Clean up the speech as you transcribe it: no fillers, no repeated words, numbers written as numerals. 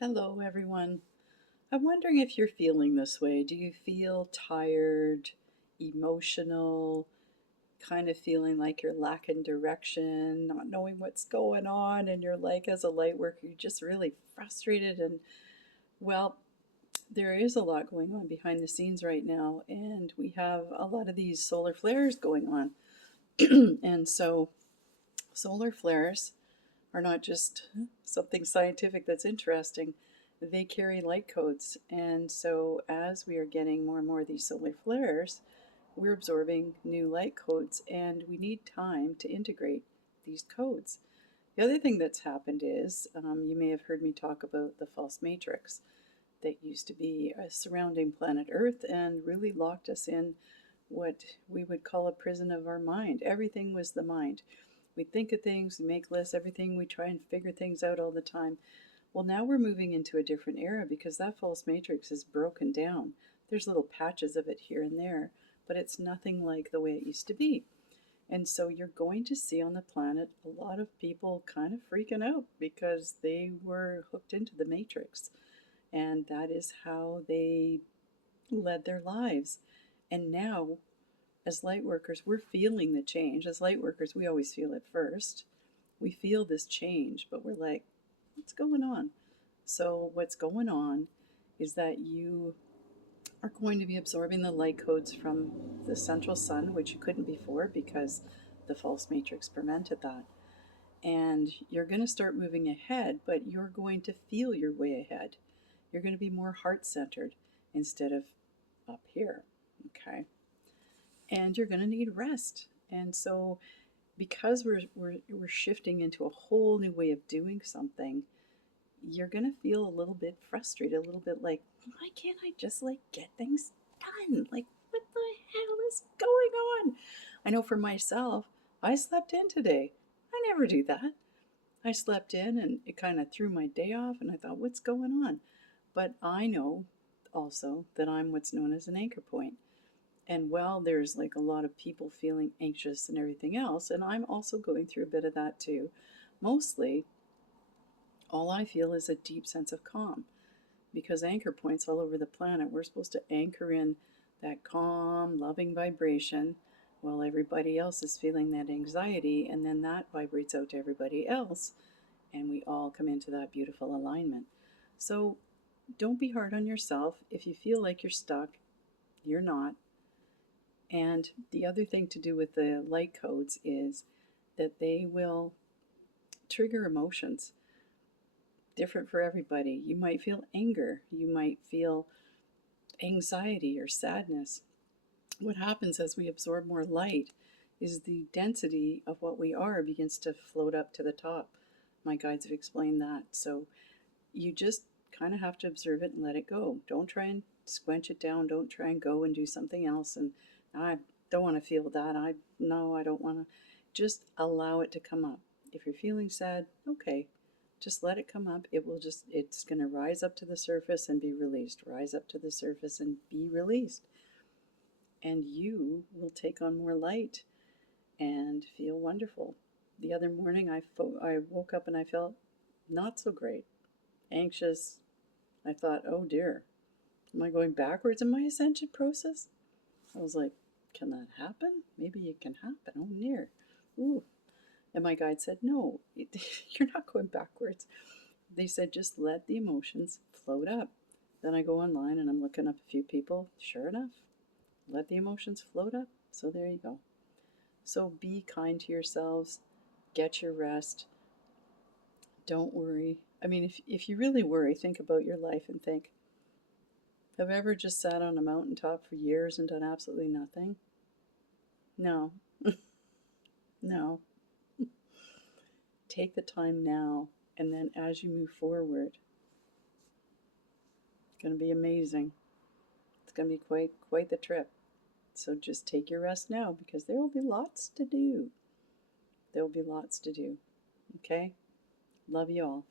Hello, everyone. I'm wondering if you're feeling this way. Do you feel tired, emotional, kind of feeling like you're lacking direction, not knowing what's going on, and you're like, as a light worker, you're just really frustrated? And well, there is a lot going on behind the scenes right now, and we have a lot of these solar flares going on. And so, solar flares are not just something scientific that's interesting. They carry light codes. And so, as we are getting more and more of these solar flares, we're absorbing new light codes, and we need time to integrate these codes. The other thing that's happened is you may have heard me talk about the false matrix that used to be surrounding planet Earth and really locked us in what we would call a prison of our mind. Everything was the mind. We think of things, we make lists, everything, we try and figure things out all the time. Well, now we're moving into a different era because that false matrix is broken down. There's little patches of it here and there, but it's nothing like the way it used to be. And so you're going to see on the planet a lot of people kind of freaking out because they were hooked into the matrix. And that is how they led their lives. And now, as light workers, we're feeling the change. As light workers, we always feel it first. We feel this change, but we're like, what's going on? So, what's going on is that you are going to be absorbing the light codes from the central sun, which you couldn't before because the false matrix prevented that. And you're going to start moving ahead, but you're going to feel your way ahead. You're going to be more heart centered instead of up here. Okay. And you're going to need rest. And so, because we're shifting into a whole new way of doing something, you're going to feel a little bit frustrated, a little bit like, why can't I just like get things done? Like, what the hell is going on? I know for myself, I slept in today. I never do that. I slept in and it kind of threw my day off, and I thought, what's going on? But I know also that I'm what's known as an anchor point. And while there's like a lot of people feeling anxious and everything else, and I'm also going through a bit of that too, mostly all I feel is a deep sense of calm, because anchor points all over the planet, we're supposed to anchor in that calm, loving vibration while everybody else is feeling that anxiety, and then that vibrates out to everybody else, and we all come into that beautiful alignment. So don't be hard on yourself. If you feel like you're stuck, you're not. And the other thing to do with the light codes is that they will trigger emotions different for everybody. You might feel anger, you might feel anxiety or sadness. What happens as we absorb more light is the density of what we are begins to float up to the top. My guides have explained that. So you just kind of have to observe it and let it go. Don't try and squench it down. Don't try and go and do something else. And I don't want to feel that. I don't want to. Just allow it to come up. If you're feeling sad, okay, just let it come up. It's going to rise up to the surface and be released. Rise up to the surface and be released. And you will take on more light and feel wonderful. The other morning, I woke up and I felt not so great, anxious. I thought, oh dear, am I going backwards in my ascension process? I was like, can that happen? Maybe it can happen. Oh, near. Ooh. And my guide said, no, you're not going backwards. They said, just let the emotions float up. Then I go online and I'm looking up a few people. Sure enough, let the emotions float up. So there you go. So be kind to yourselves. Get your rest. Don't worry. I mean, if you really worry, think about your life and think, have I ever just sat on a mountaintop for years and done absolutely nothing? No. No. Take the time now, and then as you move forward, it's going to be amazing. It's going to be quite the trip. So just take your rest now, because there will be lots to do. There will be lots to do. Okay? Love you all.